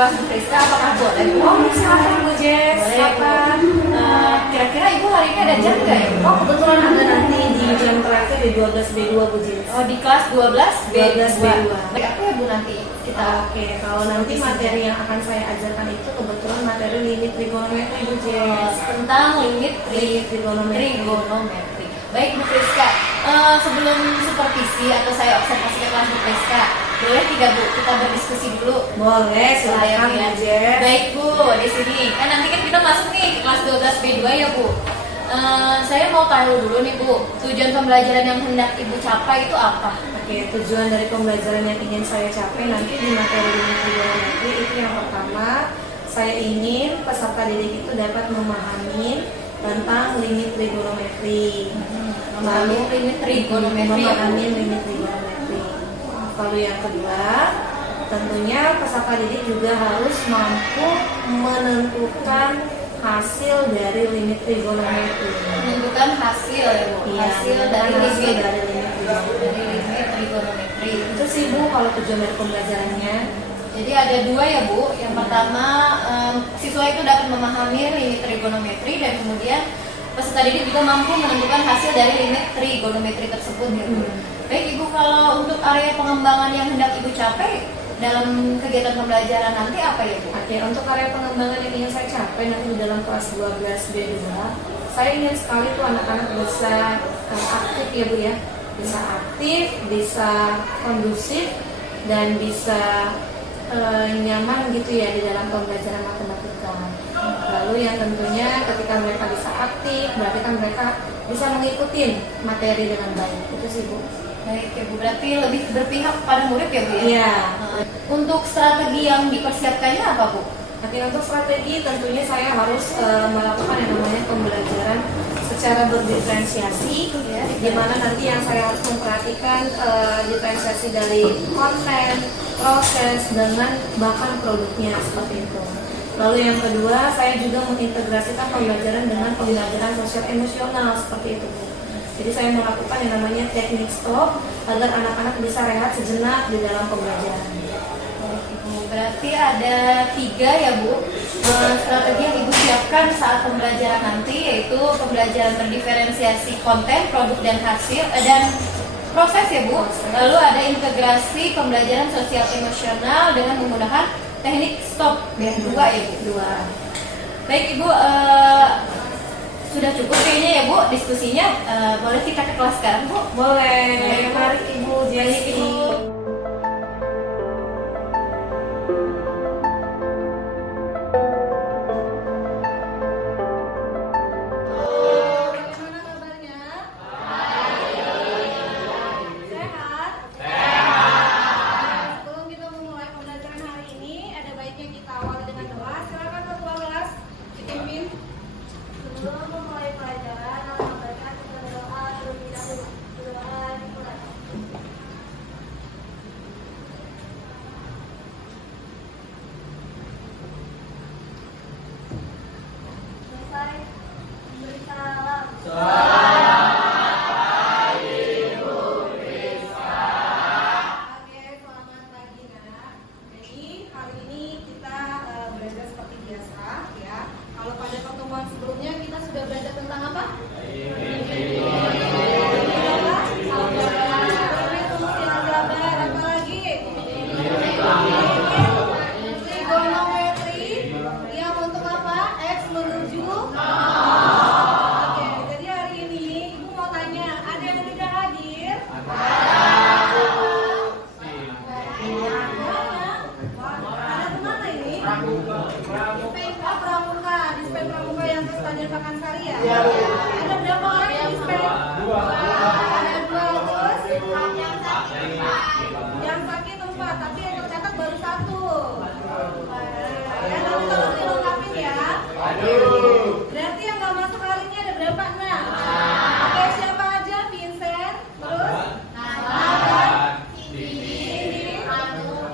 kelas Bu Priska, apakah boleh Bu? Oh, silakan Bu Jess. Kapan? Kira-kira Ibu hari ini ada jam nggak ya? Oh, kebetulan ada nanti di jam terakhir di 12B2 Bu Jess. Oh, di kelas 12 B2. 12B2. Baik, apa ya Bu nanti kita? Oke, kalau nanti materi yang akan saya ajarkan itu kebetulan materi limit trigonometri Bu Jess. Tentang limit Trigonometri. trigonometri. Baik Bu Priska, sebelum supervisi atau saya observasi ke kelas Bu Priska, boleh tidak Bu kita berdiskusi dulu? Boleh, silakan Bu Jess. Baik Bu, di sini kan nanti kan kita masuk nih ke kelas 12B2 ya Bu. Saya mau tahu dulu nih Bu, tujuan pembelajaran yang hendak Ibu capai itu apa? Oke, tujuan dari pembelajaran yang ingin saya capai nanti di materi limit trigonometri itu yang pertama, saya ingin peserta didik itu dapat memahami tentang limit trigonometri. Lalu limit trigonometri ya Bu? Memahami limit trigonometri. Lalu yang kedua, tentunya peserta didik juga harus mampu menentukan hasil dari limit trigonometri. Menentukan hasil ya Bu? Iya, Hasil dari hasil limit dari limit trigonometri. trigonometri. Itu sih Bu kalau tujuan dari pembelajarannya. Jadi ada dua ya Bu. Yang pertama, siswa itu dapat memahami limit trigonometri dan kemudian peserta didik juga mampu menentukan hasil dari limit trigonometri tersebut ya Bu. Baik Ibu, kalau untuk area pengembangan yang hendak Ibu capai dalam kegiatan pembelajaran nanti apa ya Bu? Oke, untuk area pengembangan yang ingin saya capai nanti di dalam kelas 12B2, saya ingin sekali tuh anak-anak bisa aktif ya Bu ya. Bisa aktif, bisa kondusif, dan bisa nyaman gitu ya di dalam pembelajaran matematika. Lalu yang tentunya ketika mereka bisa aktif, berarti kan mereka bisa mengikuti materi dengan baik. Itu sih Bu. Baik ya Bu, berarti lebih berpihak pada murid ya Bu ya? Iya. Untuk strategi yang dipersiapkannya apa Bu? Oke, untuk strategi tentunya saya harus melakukan yang namanya pembelajaran secara berdiferensiasi, Ya, di mana nanti yang saya harus memperhatikan diferensiasi dari konten, proses, dengan bahkan produknya seperti itu. Lalu yang kedua, saya juga mengintegrasikan pembelajaran dengan pembelajaran sosial emosional seperti itu. Jadi saya melakukan yang namanya teknik stop agar anak-anak bisa rehat sejenak di dalam pembelajaran. Berarti ada 3 ya Bu strategi yang Ibu siapkan saat pembelajaran nanti, yaitu pembelajaran berdiferensiasi konten, produk dan hasil dan proses ya Bu. Lalu ada integrasi pembelajaran sosial emosional dengan menggunakan teknik stop ya, 2 ya Bu. 2. Baik Ibu, sudah cukup kayaknya ya Bu diskusinya. Boleh kita ke kelas sekarang Bu? Boleh, mari Ibu Jessi. Ada berapa orang yang dispen? Ada 2 terus yang sakit 4, tapi yang tercatat baru 1. Ya, tapi tolong dilengkapin ya. Berarti yang nggak masuk hari ini ada berapa? 6. Oke, siapa aja? Vincent, terus Cindy, Hanum,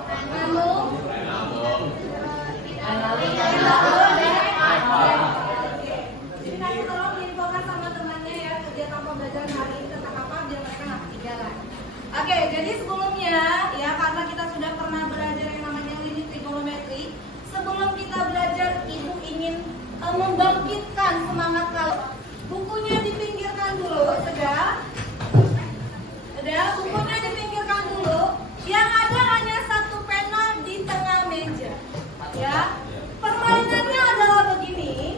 jadi nanti tolong diinfokan sama temannya ya kegiatan pembelajaran hari ini tentang apa biar mereka nggak ketinggalan. Oke, jadi sebelumnya ya karena kita sudah pernah belajar yang namanya limit trigonometri, sebelum kita belajar, Ibu ingin membangkitkan semangat kalian. Bukunya dipinggirkan dulu, sudah? Sudah, bukunya dipinggirkan dulu. Yang ada hanya satu pena di tengah meja. Ya, permainannya adalah begini.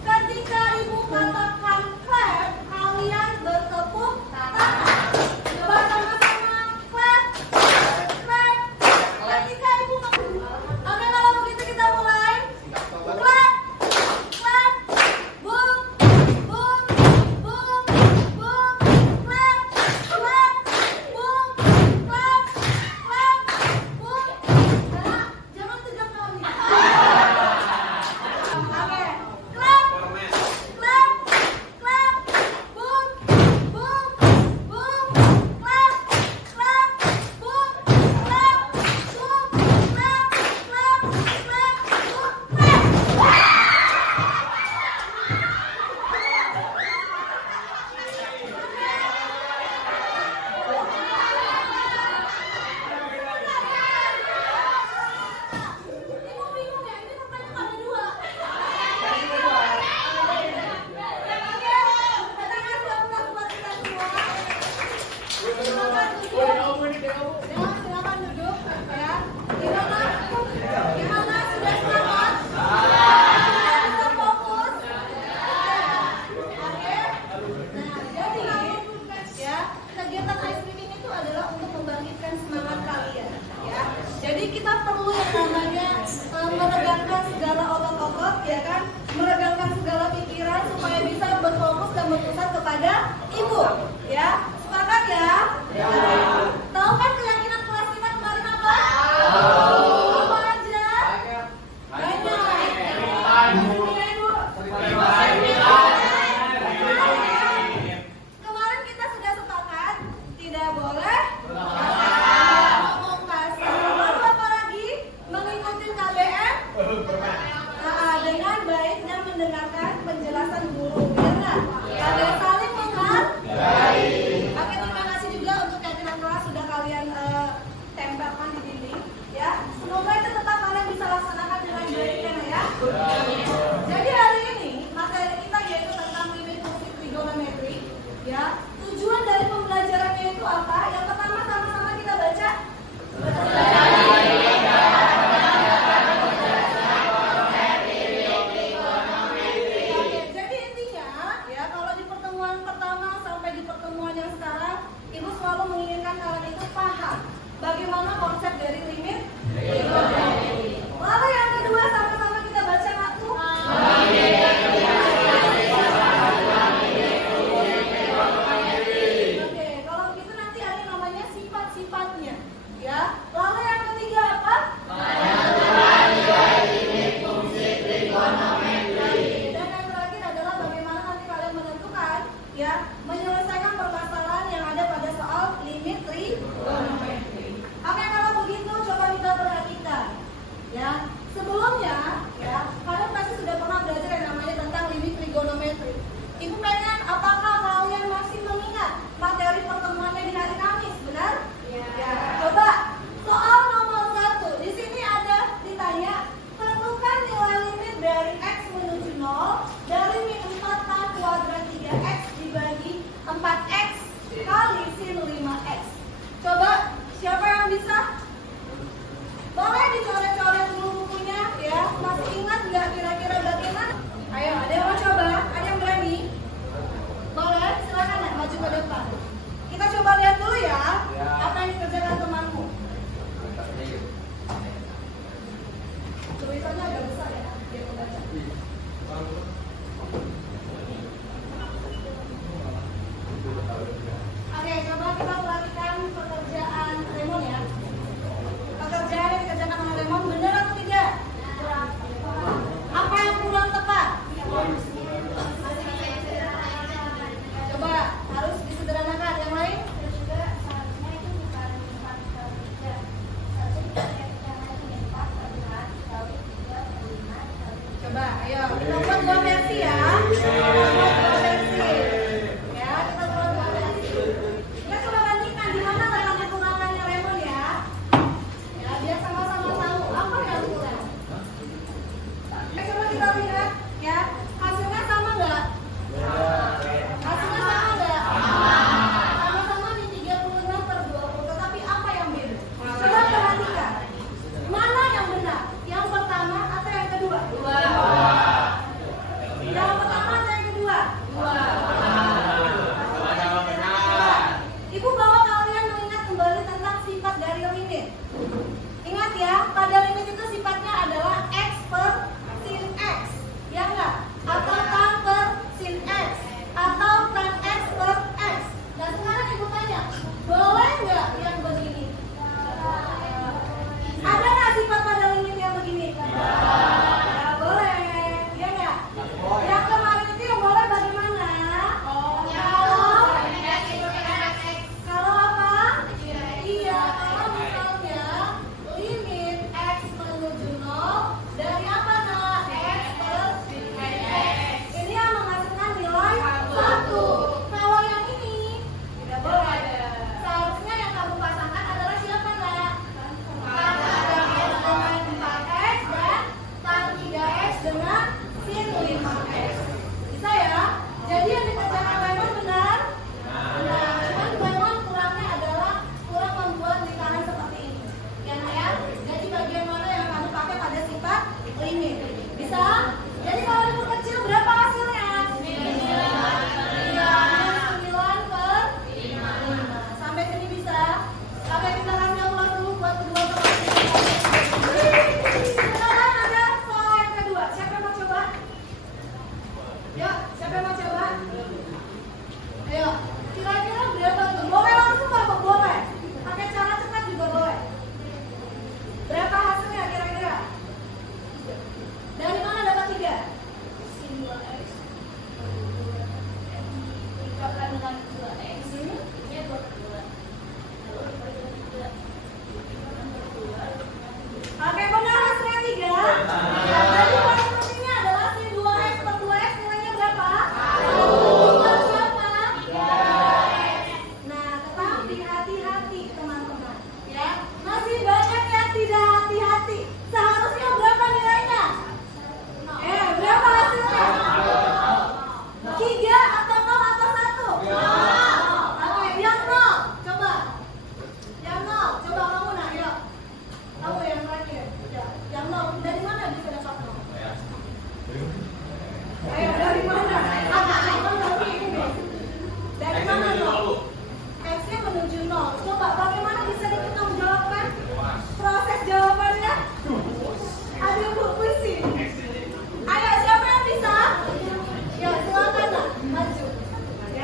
Ketika Ibu katakan clap, kalian bertepuk tangan. Coba sama-sama clap, clap. Ketika Ibu oke, kalau begitu kita mulai. Clap, clap, boom, boom, boom, boom, clap, clap, boom, clap, clap, boom. Nah, jangan 3 kali. Oke, clap, clap, clap, boom, boom, boom, clap, clap, boom, clap, boom, clap, clap, clap, boom, clap. Ibu bingung ya, ini rupanya ada 2. Silakan duduk ya. Gimana? Sudah semangat? Sudah bisa fokus? Oke. Nah, jadi ya, kegiatan ice breaking itu adalah untuk membangkitkan semangat kalian ya. Jadi kita perlu yang namanya meregangkan segala otot-otot ya kan, meregangkan segala pikiran supaya bisa berfokus dan berpusat kepada Ibu ya. Sepakat ya? Tahu kan keyakinan kelas kita kemarin apa? Apa aja? Kemarin kita sudah sepakat tidak boleh ngomong kasar. Lalu apa lagi? Mengikuti KBM dengan baik dan mendengarkan penjelasan guru. Benar? Ada saling menghargai. Oke, terima kasih juga untuk keyakinan kelas sudah kalian tempelkan di dinding ya. Semoga itu tetap kalian bisa laksanakan dengan baik ya. Jadi hari ini materi kita yaitu tentang limit fungsi trigonometri ya. Tujuan dari pembelajarannya itu apa? Yang pertama sama-sama kita baca. Jadi intinya ya, kalau di pertemuan pertama sampai di pertemuan yang sekarang, Ibu selalu menginginkan kalian itu paham bagaimana konsep dari limit trigonometri. Lalu yang kedua sama-sama kita baca satu. Oke, kalau begitu nanti ada namanya sifat-sifatnya ya. Lalu yang ketiga apa? Dan yang terakhir adalah bagaimana nanti kalian menentukan ya, menyelesaikan permasalahan yang ada pada soal limit trigonometri. Oke, kalau begitu coba kita perhatikan ya. Sebelumnya ya, kalian pasti sudah pernah belajar yang namanya tentang limit trigonometri. Ibu pengen apakah kalian masih mengingat materi pertemuannya di hari Kamis, benar? Ya. Coba soal nomor 1. Di sini ada ditanya, tentukan nilai limit dari x menuju 0 dari min 4 kuadrat 3x dibagi 4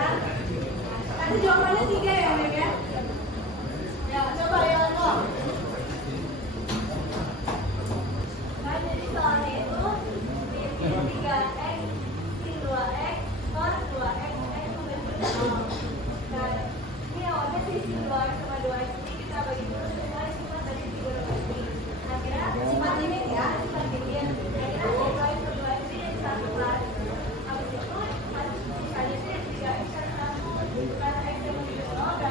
ya. Nanti jawabannya 3 ya, Meg ya. Ya, coba ya, Ono. Nah, jadi soalnya itu sin 3x, sin 2x, cos 2x, x sampai benar. Nah, ini awalnya sin 2x sama 2x ini kita bagi dulu semua cuma tadi 3 ini. Akhirnya sifat limit ya, sifat limit. Akhirnya 2x per 2x ini jadi 1 plus. Habis itu sisanya sih 3x kan 1. Karena x yang lebih 0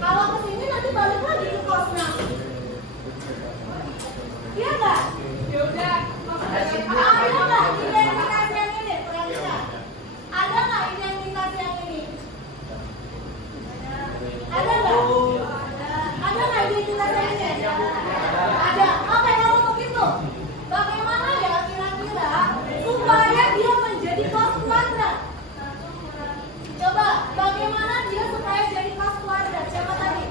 Kalau kesini nanti balik lagi ke kosnya. Iya nggak? Yaudah. Ada nggak identitas yang ini? Kira-kira. Ada nggak identitas yang ini? Ada nggak? Ada nggak identitas yang ini? Ada. Oke, kalau begitu, bagaimana ya kira-kira supaya dia menjadi cos kuadrat? Coba, bagaimana dia supaya jadi cos kuadrat? Siapa tadi?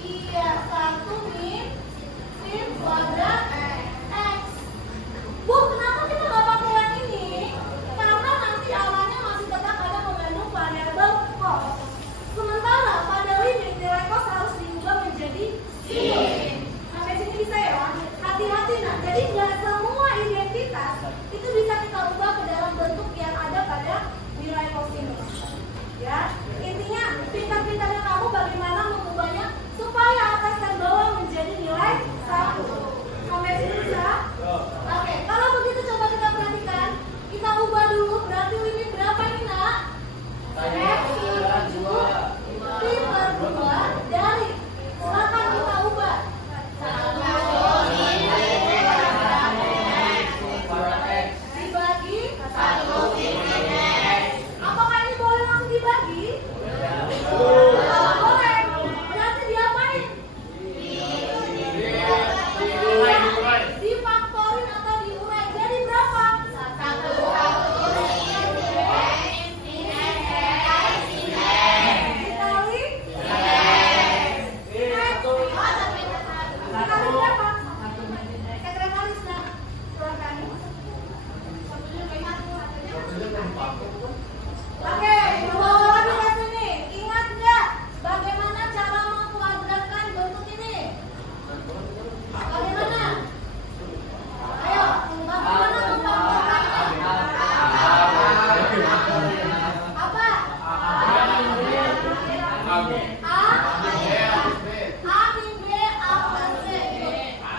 Iya, 1 min sin kuadrat X. Bu, kenapa kita nggak pakai yang ini? Karena nanti awalnya masih tetap ada mengandung variabel cos. Sementara pada limit nilai cos harus diubah menjadi sin. Sampai sini bisa ya? Hati-hati nah. Jadi nggak semua identitas itu bisa kita ubah ke dalam bentuk yang ada pada nilai kosinus. Ya, intinya pintar-pintarnya kamu bagaimana mengubahnya supaya atas dan bawah menjadi nilai 1. Sampai sini bisa? Oke, kalau begitu coba kita perhatikan. Kita ubah dulu, berarti limit berapa ini nak? X per 2 dari. Silakan kita ubah. Dibagi 1 min X. Apakah ini boleh langsung dibagi? Boleh. Berarti diapain? Difaktorin atau diurai. Jadi berapa? 1 dikali dikali berapa? Sekretaris nah. Silakan. Oke, bawa lagi ke sini. Ingat nggak bagaimana cara mengkuadratkan bentuk ini? Bagaimana? Ayo, bagaimana memfaktorkannya? Apa? A min B A plus C.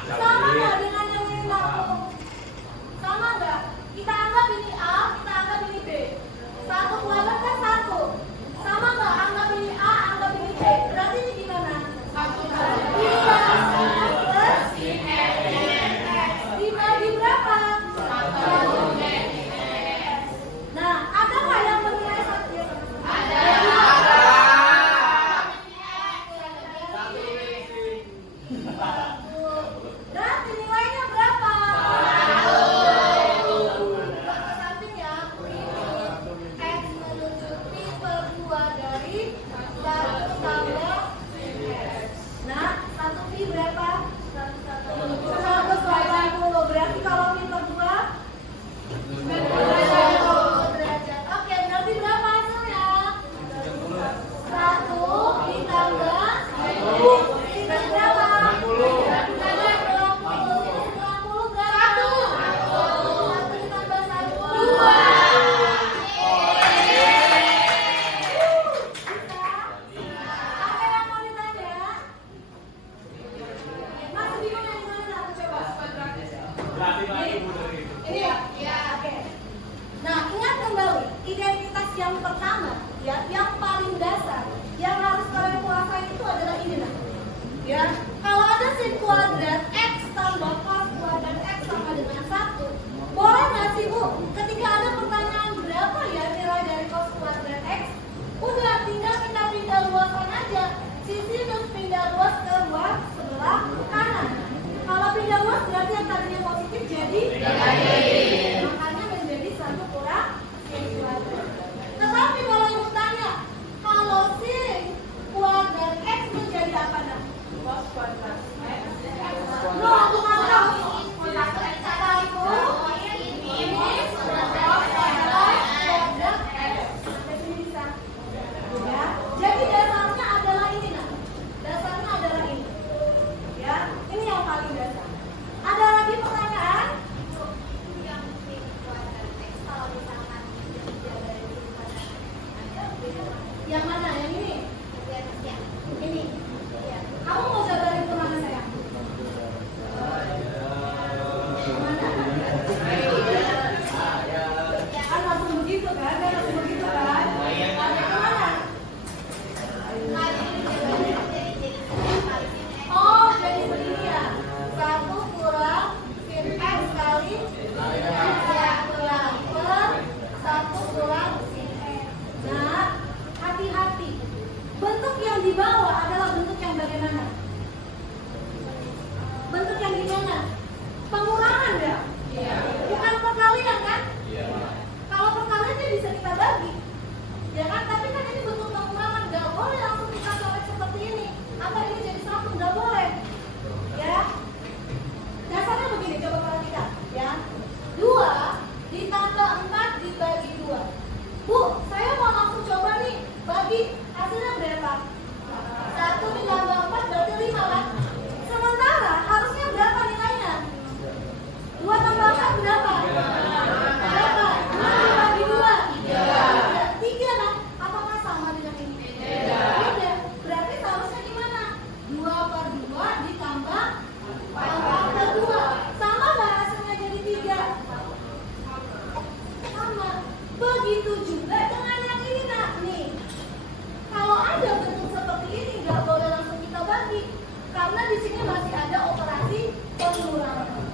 Sama nggak dengan yang ini aku? Sama nggak? Kita anggap ini A, kita anggap ini B. 1 kuadrat kan 1. Sama nggak? Anggap ini A, anggap ini B. Berarti ini gimana? Dibagi berapa? 1 min X. Nah, ada nggak yang bernilai 1? Ada. Berarti nilainya berapa? 1. Samping ya. X menuju pi per 2 dari 1 tambah X. Nah, 1 pi berapa? 180. Berarti kalau pi per 2 derajat. Oke, berarti berapa hasilnya? 1 ditambah ini berapa? 90 berapa? 1 ditambah 1 2. Ada yang mau ditanya? Masih bingung yang mana? Aku coba. Ini ya? Ya, oke. Nah, ingat kembali identitas yang pertama, ya, yang paling dasar, yang harus kalian kuasai itu adalah ini nah. Ya, kalau ada sin kuadrat X tambah cos kuadrat X sama dengan 1, boleh nggak sih Bu? Ketika ada pertanyaan berapa ya nilai dari cos kuadrat X, udah tinggal kita pindah luaskan aja. Sinus pindah luas ke luas sebelah kanan. Kalau pindah luas berarti yang tadinya positif jadi negatif. Makanya menjadi 1 kurang sin kuadrat. Tetapi kalau ibu tanya, kalau sin kuadrat X menjadi apa nak? Cos kuadrat X. No, bukan cos. Ini cos kuadrat bagaimana? Bentuk yang gimana? Pengurangan ya? Bukan perkalian kan? Kalau perkalian dia bisa kita bagi, ya kan? Tapi kan ini bentuk pengurangan, nggak boleh langsung kita coret seperti ini. Atau ini jadi 1, nggak boleh, ya. Dasarnya begini, coba perhatikan, ya. 2 ditambah 4 dibagi 2. Bu, saya mau langsung coba nih, bagi hasilnya berapa? 1 ditambah 4 berarti 5 kan? Sementara harusnya berapa nilainya? 2 tambah 4 berapa? Berapa? 2 dibagi 2 3 kan? Apakah sama dengan ini? Beda. Berarti seharusnya gimana? 2/2 ditambah 4/2. Sama nggak hasilnya jadi 3? Sama. Begitu juga dengan yang ini nak nih. Kalau ada bentuk seperti ini nggak boleh langsung kita bagi, karena di sini masih ada operasi pengurangan.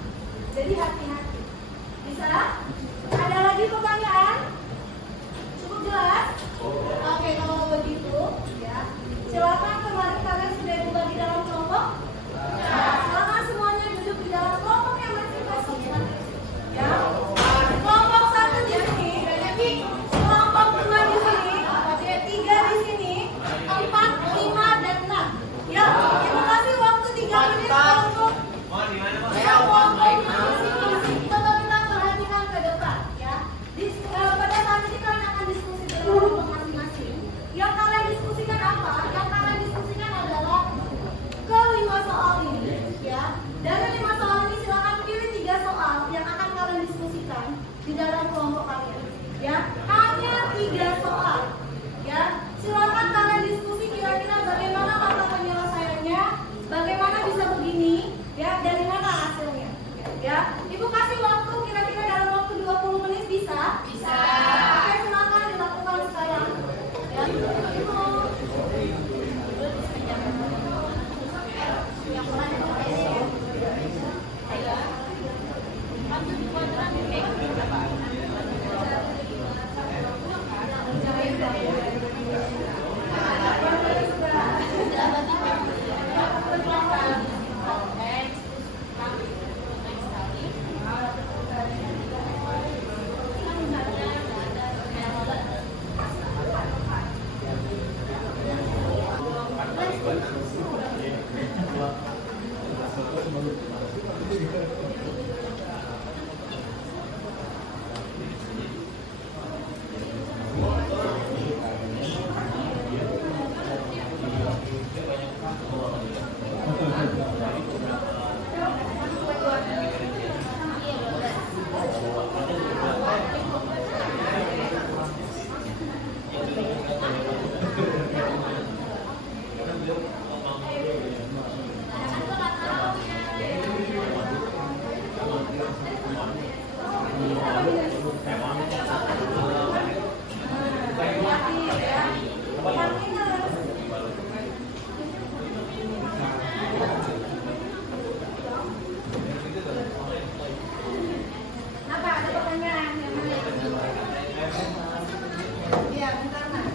Jadi hati-hati. Bisa? Ada lagi pertanyaan? Cukup jelas? Oke, kalau begitu, ya. Silakan kemarin kalian sudah dibagi dalam kelompok. Silakan semuanya duduk di dalam kelompok yang masing-masing. Ya. Kelompok 1 di sini, kelompok 2 di sini, 3 di sini, 4, 5, dan 6. Ya, ibu kasih waktu 3 menit untuk kelompok masing-masing. Coba kita perhatikan ke depan, ya. Pada saat ini kalian akan diskusi dengan kelompok masing-masing. Yang kalian diskusikan apa? Yang kalian diskusikan adalah ke 5 soal ini, ya. Dari 5 soal ini silakan pilih 3 soal yang akan kalian diskusikan di dalam kelompok kalian, ya. Hanya 3 soal, ya. Silakan kalian diskusi kira-kira bagaimana tata penyelesaiannya, bagaimana bisa begini, ya. Dari mana hasilnya, ya. Ibu kasih waktu kira-kira dalam waktu 20 menit bisa? Bisa. Oke, silakan dilakukan sekarang, ya. Ibu. Apa ada pertanyaan yang mana? Iya, bentar nak.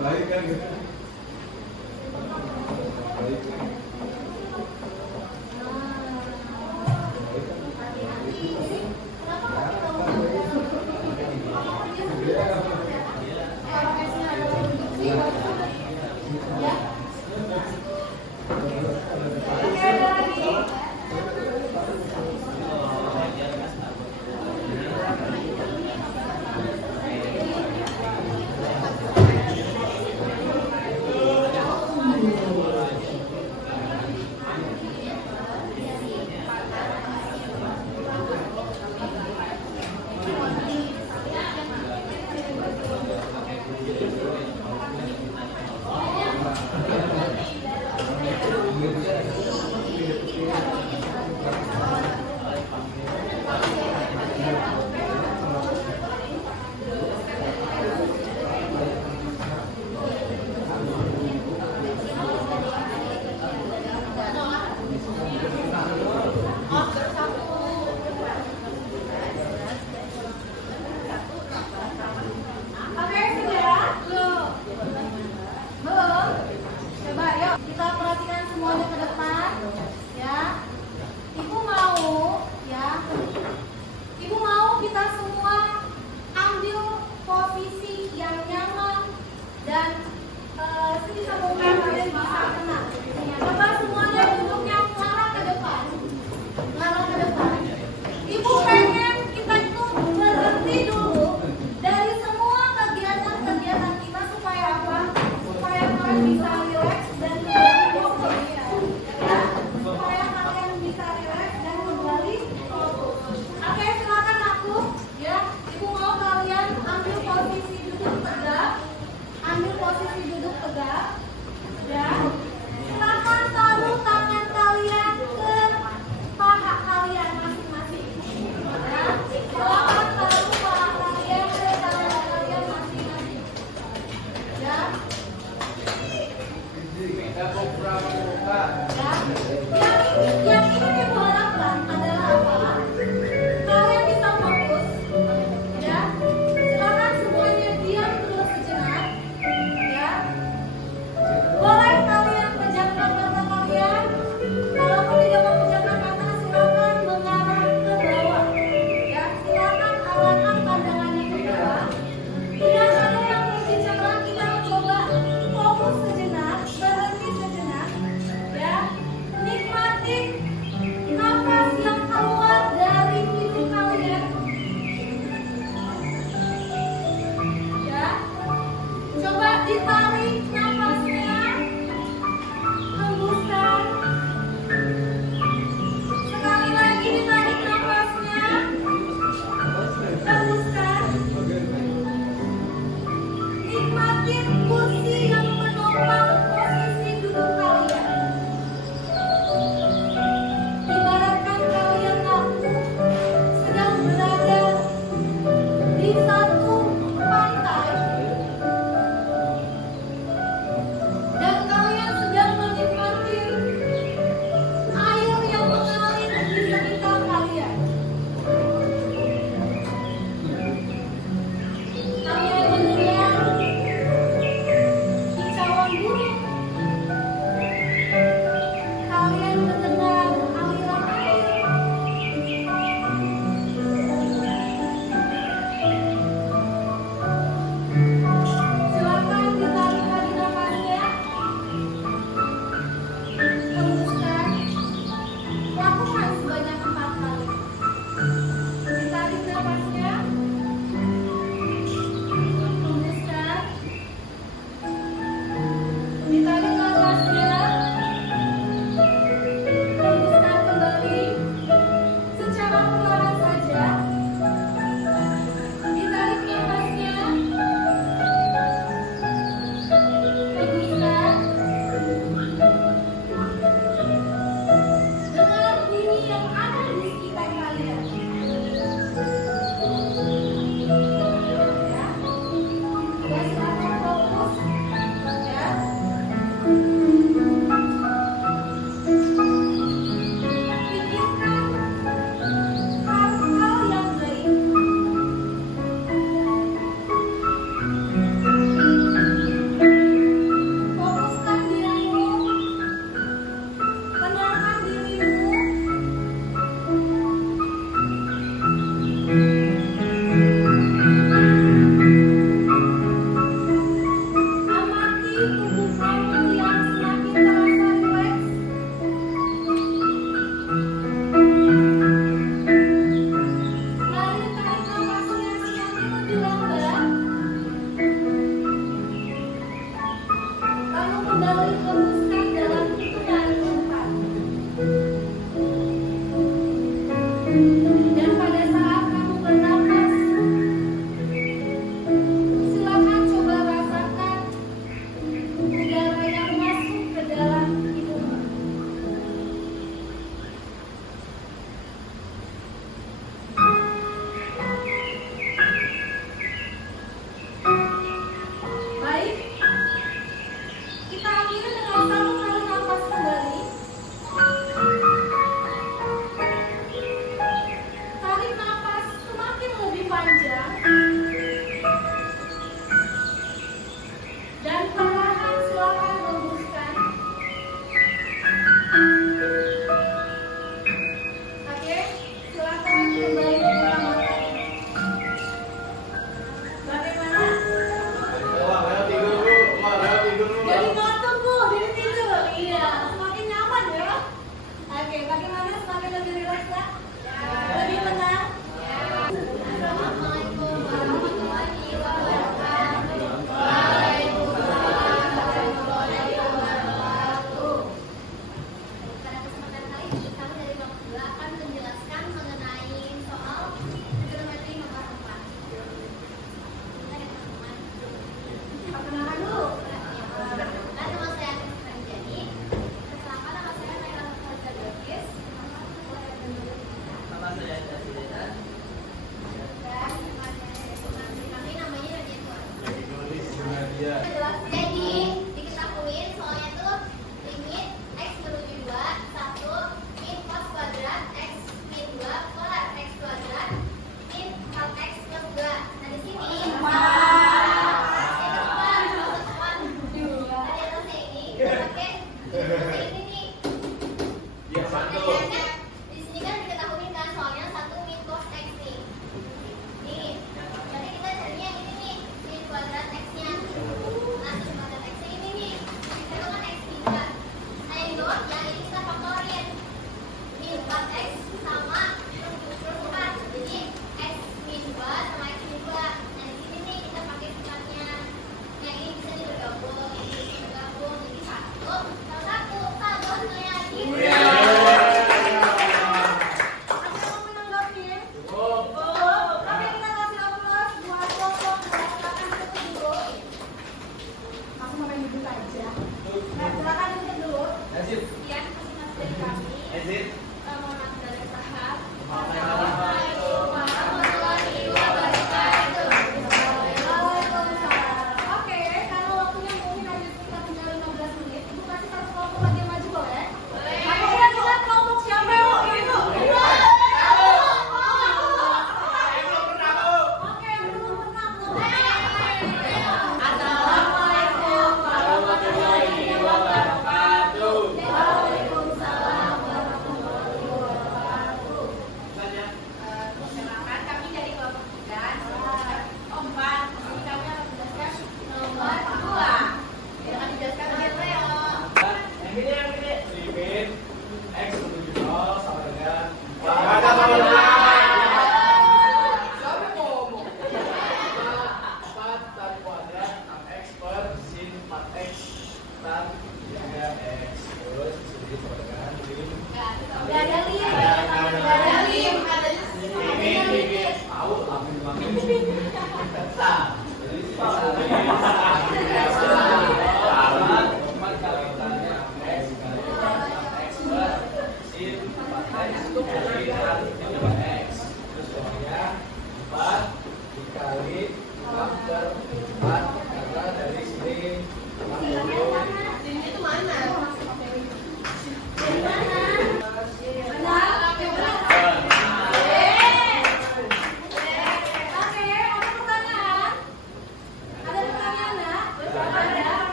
Baik kan? Kenapa dan sebisa mungkin kalian bisa tenang. Coba semuanya duduknya mengarah ke depan, mengarah ke depan. Ibu pengen kita itu berhenti dulu dari semua kegiatan-kegiatan kita supaya apa? Supaya kalian bisa relax dan kembali fokus. Ya, supaya kalian bisa relax dan kembali fokus. Oke, silakan aku. Ya, ibu mau kalian ambil posisi duduk tegak. Ambil posisi duduk tegak. Ya. Silakan taruh tangan kalian ke paha kalian masing-masing. Ya. Silakan taruh paha kalian ke tangan kalian masing-masing. Ya. Ya. Yang ingin ibu harapkan adalah apa? Kalian bisa fokus. Ya. Silakan semuanya diam dulu sejenak. Ya. Boleh kalian pejamkan mata kalian. Kalaupun tidak mau pejamkan mata, silakan mengarah ke bawah. Ya, silakan arahkan pandangannya ke bawah. Tidak ada yang berbicara, kita coba fokus sejenak, berhenti sejenak. Ya, nikmati nafas yang keluar dari hidung kalian. Ya, coba ditarik nafasnya, hembuskan. Sekali lagi ditarik nafasnya, hembuskan. Nikmatin kursi yang menopang posisi duduk kalian. Ibaratkan kalian aku sedang berada di satu pantai. Dan kalian sedang menikmati air yang mengalir di sekitar kalian. Kalian mendengar kicauan burung. Kalian mendengar aliran air. Silakan ditarik lagi nafasnya. Hembuskan. Lakukan sebanyak 4 kali. Ditarik nafasnya. Hembuskan. Ditarik nafasnya. Hembuskan kembali. Secara perlahan saja. Ditarik nafasnya. Hembuskan. Dengar bunyi yang ada di sekitar kalian. Ya. Ya, silakan fokus. Ya. Pikirkan hal-hal yang baik. Fokuskan dirimu. Tenangkan dirimu. Amati tubuh kamu yang semakin terasa rileks. Mari tarik nafasnya semakin lebih lambat. Lalu kembali hembuskan dalam hitungan 4. Dan pada saat kamu bernapas,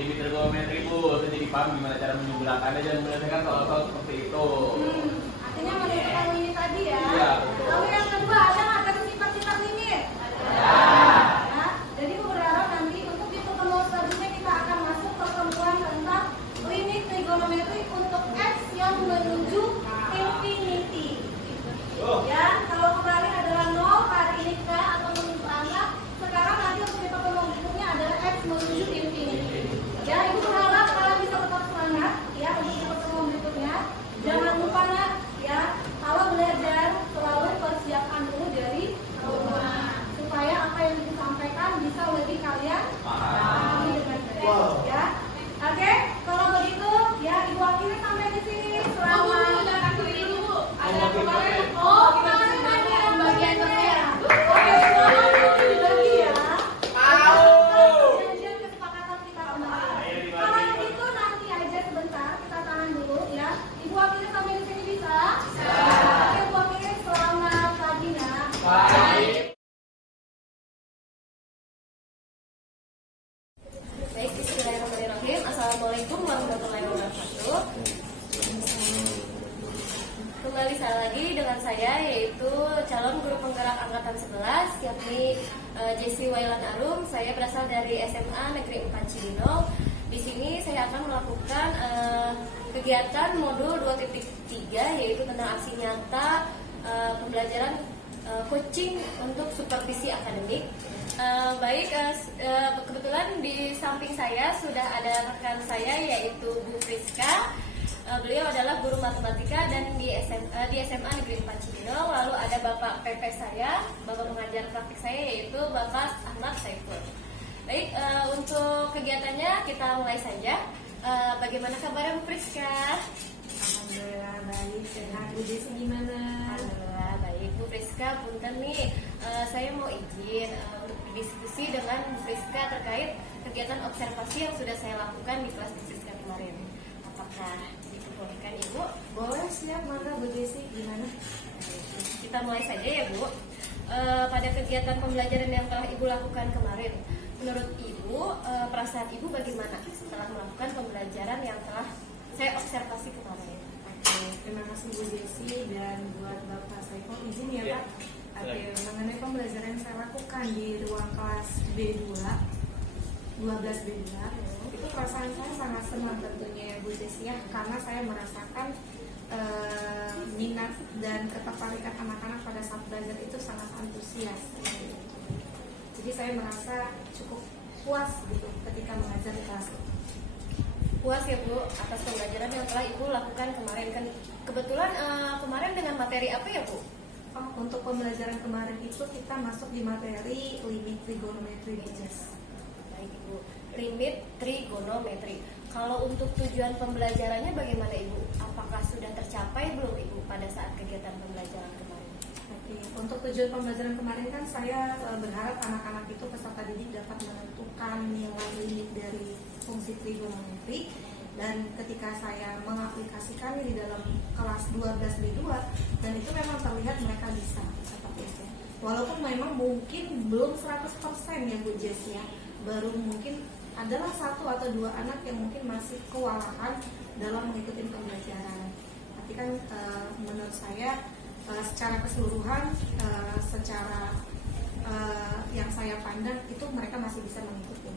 Limit trigonometri Bu, saya jadi paham gimana cara menyebulahkannya dan menyelesaikan soal-soal seperti itu. Artinya menentukan limit tadi ya. Iya. Lalu yang kedua, ada nggak kasih sifat-sifat limit? Ya. Jadi aku berharap nanti untuk di pertemuan selanjutnya kita akan masuk pertemuan tentang limit trigonometri untuk x yang menuju infinity. Ya, kalau kemarin adalah 0, hari ini k atau menuju angka. Sekarang nanti untuk di pertemuan berikutnya adalah x menuju infinity. Ya, ibu berharap kalian bisa tetap semangat ya untuk di pertemuan berikutnya. Jangan lupa nak ya, kalau belajar selalu persiapkan dulu dari rumah supaya apa yang disampaikan bisa lebih kalian pahami dengan baik ya. Oke, kalau begitu ya ibu akhirnya sampai di sini. Selamat. Ada kemarin. Oh, kemarin ada bagian terakhir. Oke, selamat dibagi ya. Perjanjian kesepakatan kita kemarin. Kalau begitu nanti aja sebentar kita tahan dulu ya. Ibu akhirnya sampai di sini bisa? Oke, ibu akhirnya selamat pagi nak. Baik, bismillahirrahmanirrahim. Assalamualaikum warahmatullahi wabarakatuh. Kembali saya lagi dengan saya yaitu calon guru penggerak angkatan 11 yakni Jessi Wailan Arum. Saya berasal dari SMA Negeri 4 Cibinong. Di sini saya akan melakukan kegiatan modul 2.3 yaitu tentang aksi nyata pembelajaran coaching untuk supervisi akademik. Kebetulan di samping saya sudah ada rekan saya yaitu Bu Friska. Beliau adalah guru matematika dan di SMA Negeri 4 Cibinong. Lalu ada Bapak PP saya, Bapak pengajar praktik saya yaitu Bapak Ahmad Saiful. Baik, untuk kegiatannya kita mulai saja. Bagaimana kabarnya Bu Friska? Alhamdulillah baik. Sehat. Bu Desi gimana? Alhamdulillah baik. Bu Friska, punten nih, saya mau izin untuk berdiskusi dengan Bu Friska terkait kegiatan observasi yang sudah saya lakukan di kelas Bu Friska kemarin. Apakah diperbolehkan Ibu? Boleh, siap. Mangga Bu Desi gimana? Kita mulai saja ya Bu. Pada kegiatan pembelajaran yang telah Ibu lakukan kemarin, menurut Ibu, perasaan Ibu bagaimana setelah melakukan pembelajaran yang telah saya observasi kemarin? Oke, terima kasih Bu Desi dan buat Bapak Saiful izin ya Pak. Oke, mengenai pembelajaran yang saya lakukan di ruang kelas B2 12B2 itu perasaan saya sangat senang tentunya ya Bu Desi ya, karena saya merasakan minat dan ketertarikan anak-anak pada saat belajar itu sangat antusias. Jadi saya merasa cukup puas gitu ketika mengajar di kelas itu. Puas ya Bu atas pembelajaran yang telah Ibu lakukan kemarin kan. Kebetulan kemarin dengan materi apa ya Bu? Oh, untuk pembelajaran kemarin itu kita masuk di materi limit trigonometri digest. Baik Ibu, limit trigonometri. Kalau untuk tujuan pembelajarannya bagaimana Ibu? Apakah sudah tercapai belum Ibu pada saat kegiatan pembelajaran kemarin? Oke, untuk tujuan pembelajaran kemarin kan saya berharap anak-anak itu peserta didik dapat menentukan nilai limit dari fungsi trigonometri, dan ketika saya mengaplikasikannya di dalam kelas 12B2 dan itu memang terlihat mereka bisa seperti itu. Walaupun memang mungkin belum 100% ya Bu Jess ya, baru mungkin adalah 1 atau 2 anak yang mungkin masih kewalahan dalam mengikuti pembelajaran. Tapi kan menurut saya secara keseluruhan, secara yang saya pandang itu mereka masih bisa mengikuti.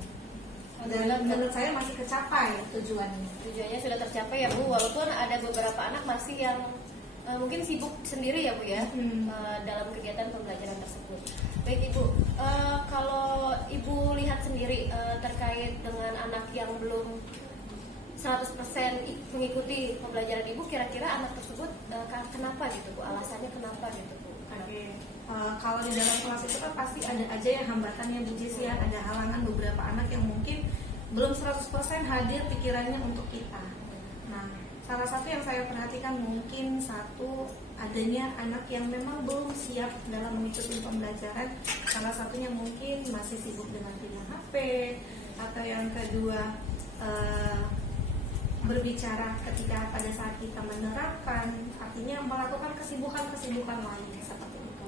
Dan menurut saya masih kecapai tujuannya. Tujuannya sudah tercapai ya Bu, walaupun ada beberapa anak masih yang mungkin sibuk sendiri ya Bu ya dalam kegiatan pembelajaran tersebut. Baik Ibu, kalau Ibu lihat terkait dengan anak yang belum 100% mengikuti pembelajaran Ibu, kira-kira anak tersebut kenapa gitu Bu? Alasannya kenapa gitu Bu? Oke. Kalau di dalam kelas itu kan pasti ada aja yang hambatannya Bu Jess ya, ada halangan beberapa anak yang mungkin belum 100% hadir pikirannya untuk kita. Nah, salah satu yang saya perhatikan mungkin satu, adanya anak yang memang belum siap dalam mengikuti pembelajaran. Salah satunya mungkin masih sibuk dengan pegang HP, atau yang kedua berbicara ketika pada saat kita menerapkan, artinya melakukan kesibukan-kesibukan lain seperti itu.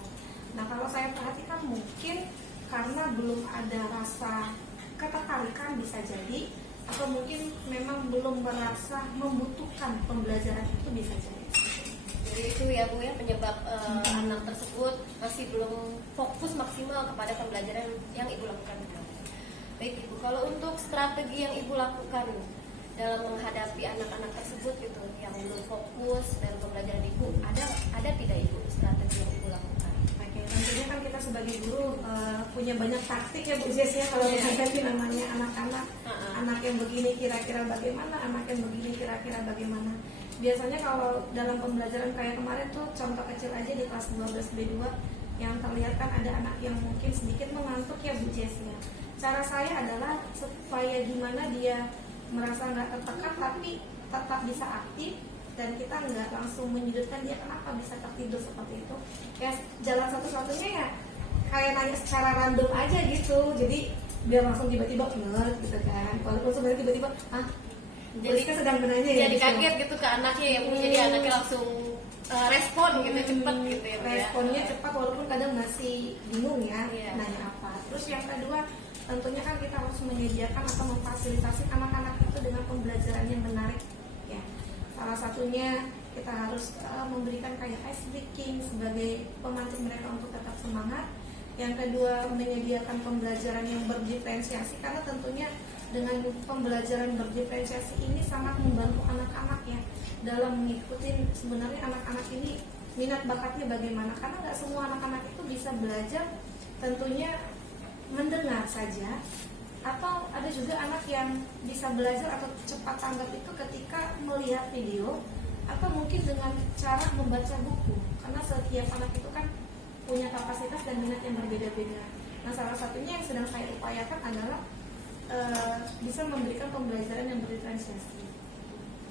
Nah, kalau saya perhatikan mungkin karena belum ada rasa ketertarikan bisa jadi, atau mungkin memang belum merasa membutuhkan pembelajaran itu bisa jadi. Jadi itu ya Bu ya penyebab anak tersebut masih belum fokus maksimal kepada pembelajaran yang Ibu lakukan. Baik Ibu, kalau untuk strategi yang Ibu lakukan dalam menghadapi anak-anak tersebut gitu yang belum fokus dalam pembelajaran Ibu, ada tidak Ibu strategi yang Ibu lakukan? Oke, tentunya kan kita sebagai guru punya banyak taktik ya Bu Jess ya kalau menghadapi namanya anak-anak. Anak yang begini kira-kira bagaimana, anak yang begini kira-kira bagaimana. Biasanya kalau dalam pembelajaran kayak kemarin tuh contoh kecil aja di kelas 12 B2 yang terlihat kan ada anak yang mungkin sedikit mengantuk ya Bu Jess ya. Cara saya adalah supaya gimana dia merasa nggak tertekan tapi tetap bisa aktif, dan kita nggak langsung menyudutkan dia kenapa bisa tertidur seperti itu. Ya jalan satu-satunya ya kayak nanya secara random aja gitu, jadi biar langsung tiba-tiba nerd gitu kan, walaupun sebenarnya tiba-tiba jadi kan sedang bertanya ya, jadi kaget gitu ke anaknya ya Bu, jadi anaknya langsung respon gitu cepat gitu ya Bu, responnya cepat walaupun kadang masih bingung ya Iya. nanya apa. Terus yang kedua tentunya kan kita harus menyediakan atau memfasilitasi anak-anak itu dengan pembelajaran yang menarik ya. Salah satunya kita harus memberikan kayak ice breaking sebagai pemancing mereka untuk tetap semangat. Yang kedua menyediakan pembelajaran yang berdiferensiasi, karena tentunya dengan pembelajaran berdiferensiasi ini sangat membantu anak-anak ya dalam mengikuti sebenarnya anak-anak ini minat bakatnya bagaimana, karena nggak semua anak-anak itu bisa belajar tentunya mendengar saja, atau ada juga anak yang bisa belajar atau cepat tanggap itu ketika melihat video atau mungkin dengan cara membaca buku, karena setiap anak itu kan punya kapasitas dan minat yang berbeda-beda. Nah, salah satunya yang sedang saya upayakan adalah bisa memberikan pembelajaran yang berdiferensiasi.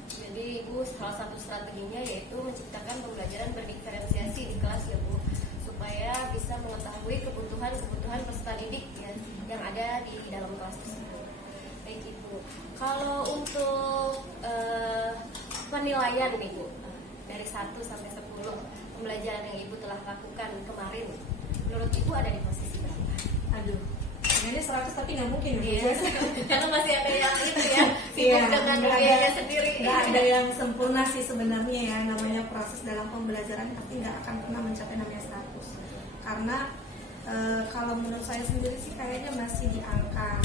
Jadi Ibu salah satu strateginya yaitu menciptakan pembelajaran berdiferensiasi di kelas ya Bu, supaya bisa mengetahui kebutuhan peserta didik ya, yang ada di dalam kelas tersebut. Baik Ibu, kalau untuk penilaian nih Bu, dari 1 sampai 10 pembelajaran yang Ibu telah lakukan kemarin, menurut Ibu ada di posisi berapa? Aduh, ini 100 tapi nggak mungkin Iya, karena masih ada yang itu ya, sibuk Iya, dengan nggak dirinya ada- sendiri. nggak ada yang sempurna sih sebenarnya ya, namanya proses dalam pembelajaran tapi nggak akan pernah mencapai namanya 100. Karena kalau menurut saya sendiri sih kayaknya masih di angka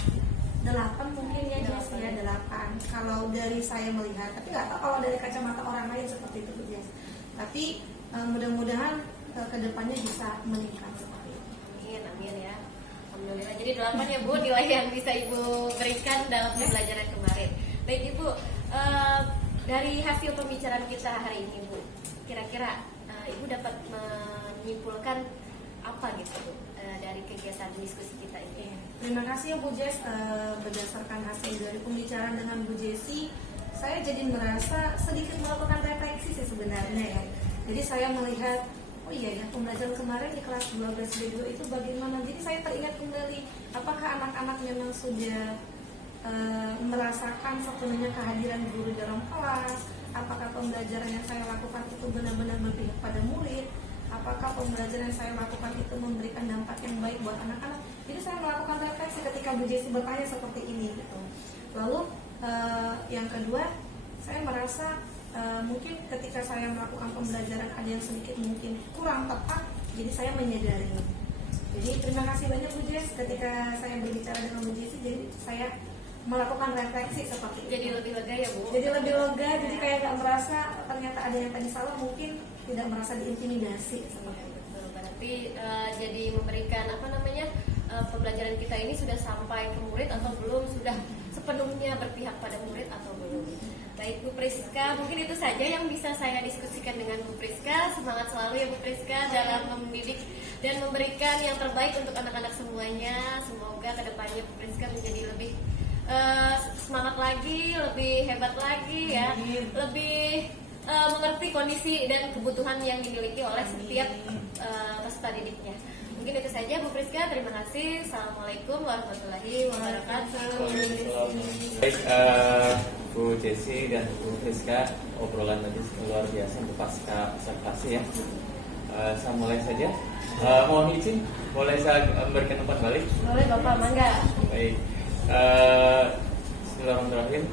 8 mungkin ya Jess ya, 8 kalau dari saya melihat, tapi nggak tahu kalau dari kacamata orang lain seperti itu Jess. Tapi mudah-mudahan kedepannya bisa meningkat seperti itu. Amin ya. Alhamdulillah. Jadi 8 ya Bu nilai yang bisa Ibu berikan dalam pembelajaran kemarin. Baik Ibu, dari hasil pembicaraan kita hari ini Bu, kira-kira Ibu dapat menyimpulkan apa gitu Bu dari kegiatan diskusi kita ini? Terima kasih ya Bu Jess, berdasarkan hasil dari pembicaraan dengan Bu Jessi, saya jadi merasa sedikit melakukan refleksi sih sebenarnya ya. Jadi saya melihat, oh iya ya, pembelajaran kemarin di kelas 12 B2 itu bagaimana. Jadi saya teringat kembali, apakah anak-anak memang sudah merasakan sepenuhnya kehadiran guru dalam kelas, apakah pembelajaran yang saya lakukan itu benar-benar berpihak pada murid, apakah pembelajaran yang saya lakukan itu memberikan dampak yang baik buat anak-anak. Jadi saya melakukan refleksi ketika Bu Jessi bertanya seperti ini gitu. Lalu yang kedua, saya merasa mungkin ketika saya melakukan pembelajaran ada yang sedikit mungkin kurang tepat, jadi saya menyadari. Jadi terima kasih banyak Bu Jess, ketika saya berbicara dengan Bu Jessi, jadi saya melakukan refleksi seperti itu. Jadi lebih lega ya Bu? Jadi lebih lega, jadi kayak gak merasa ternyata ada yang tadi salah, mungkin tidak merasa diintimidasi seperti itu. Berarti jadi memberikan pembelajaran kita ini sudah sampai ke murid atau belum, sudah sepenuhnya berpihak pada murid atau belum. Baik Bu Priska, mungkin itu saja yang bisa saya diskusikan dengan Bu Priska. Semangat selalu ya Bu Priska dalam mendidik dan memberikan yang terbaik untuk anak-anak semuanya. Semoga kedepannya Bu Priska menjadi lebih semangat lagi, lebih hebat lagi ya, lebih mengerti kondisi dan kebutuhan yang dimiliki oleh setiap peserta didiknya. Mungkin itu saja Bu Priska, terima kasih. Assalamualaikum warahmatullahi wabarakatuh. Baik, Bu Jesse dan Bu Priska, obrolan tadi luar biasa untuk pasca observasi ya. Saya mulai saja. Mohon izin, boleh saya memberikan umpan balik? Boleh Bapak, mangga. Baik, bismillahirrahmanirrahim.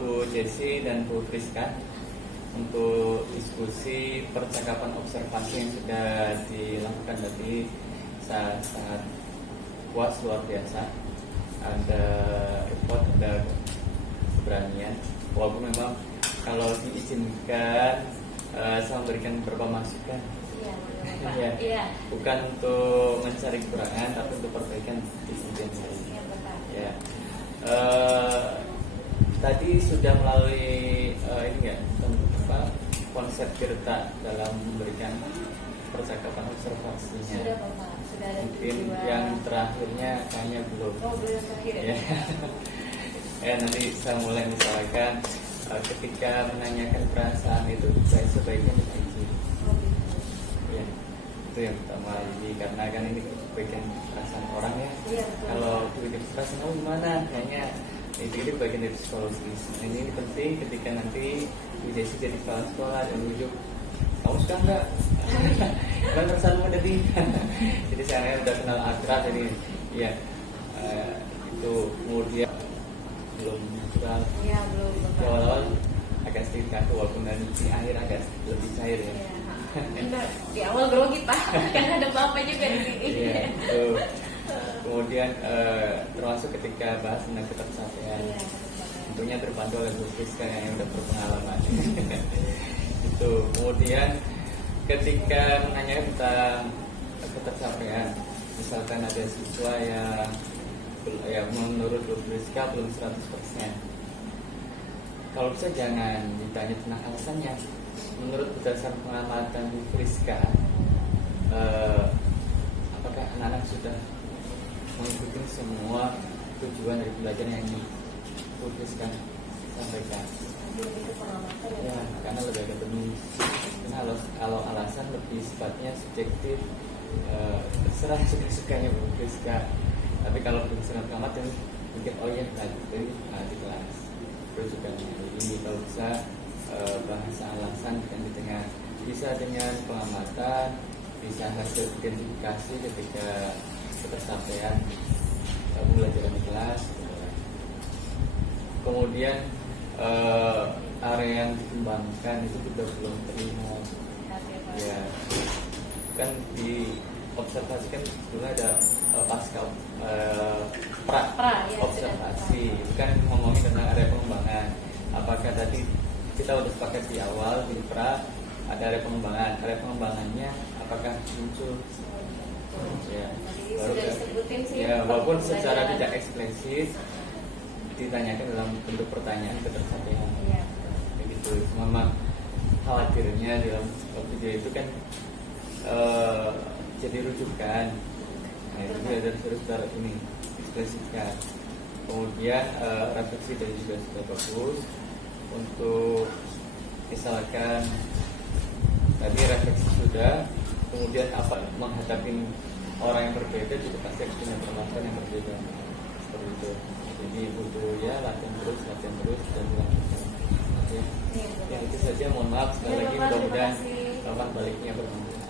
Bu Jesse dan Bu Priska, untuk diskusi percakapan observasi yang sudah dilakukan tadi sangat puas, luar biasa. Ada report, ada keberanian. Walaupun memang kalau diizinkan saya memberikan beberapa masukan. Iya, Ya, bukan untuk mencari kekurangan, tapi untuk perbaikan di kemudian hari. Ya. Tadi sudah melalui ini ya, konsep Tirta dalam memberikan percakapan observasinya. Sudah Bapak, sudah ada Mungkin tujuan. yang terakhirnya kayaknya belum. Oh, belum yang terakhir ya? Ya. Nanti saya mulai misalkan ketika menanyakan perasaan itu saya sebaiknya minta izin. Oh, gitu. Ya, itu yang pertama. Jadi karena kan ini bagian perasaan orang ya. Iya, betul. Kalau bikin perasaan kamu gimana? Kayaknya itu bagian dari psikologis. Nah, ini penting ketika nanti Bu Desi jadi kepala sekolah dan menuju kamu suka nggak? Kan perasaanmu tadi. Jadi saya udah kenal akrab jadi ya itu kemudian belum natural. Iya, belum Di Bapak. awal-awal agak sedikit kaku walaupun dan di akhir agak lebih cair ya. Iya. Benar, di awal grogi Pak, karena ada Bapak juga di sini. Iya, itu. Kemudian termasuk ketika bahas tentang ketersaian, Iya, tentunya terbantu oleh Bu Priska yang udah berpengalaman. Itu. Kemudian ketika menanyakan tentang ketersaian, misalkan ada siswa yang ya menurut Bu Priska belum 100%. Kalau bisa jangan ditanya tentang alasannya. Menurut berdasarkan pengamatan Bu Priska, apakah anak-anak sudah mengikuti semua tujuan dari belajar yang Bu Priska sampaikan? Lebih ke pengamatan Ya, karena lebih akademis. Karena kalau alasan lebih sifatnya subjektif, terserah suka-sukanya Bu Priska. Tapi kalau berdasarkan pengamatan mungkin oh iya tadi di kelas rujukannya ini kalau bisa bahasa alasan di tengah bisa dengan pengamatan, bisa hasil identifikasi ketika ketersaian pembelajaran di kelas. Kemudian area yang dikembangkan itu juga belum terlihat. Ya, kan di observasi kan sebetulnya ada pasca pra, ya, observasi itu kan ngomongin tentang area pengembangan. Apakah tadi kita udah sepakat di awal di pra ada area pengembangannya apakah muncul? Ya, Jadi baru sudah kan- disebutin sih. ya walaupun secara pembelajaran. tidak eksplisit ditanyakan dalam bentuk pertanyaan ketersaian. Iya. Begitu. Memang khawatirnya dalam video itu kan jadi rujukan. Nah, itu harus ini ekspresikan. Kemudian refleksi dari juga sudah bagus untuk misalkan tadi refleksi sudah, kemudian apa menghadapi orang yang berbeda juga pasti punya permasalahan yang berbeda seperti itu. Jadi butuh ya latihan terus dan dilanjutkan. Ya, Iya, ya itu saja. Mohon maaf sekali Ya, lagi Bapak, terima mudah-mudahan kasih. kapan baliknya bermanfaat.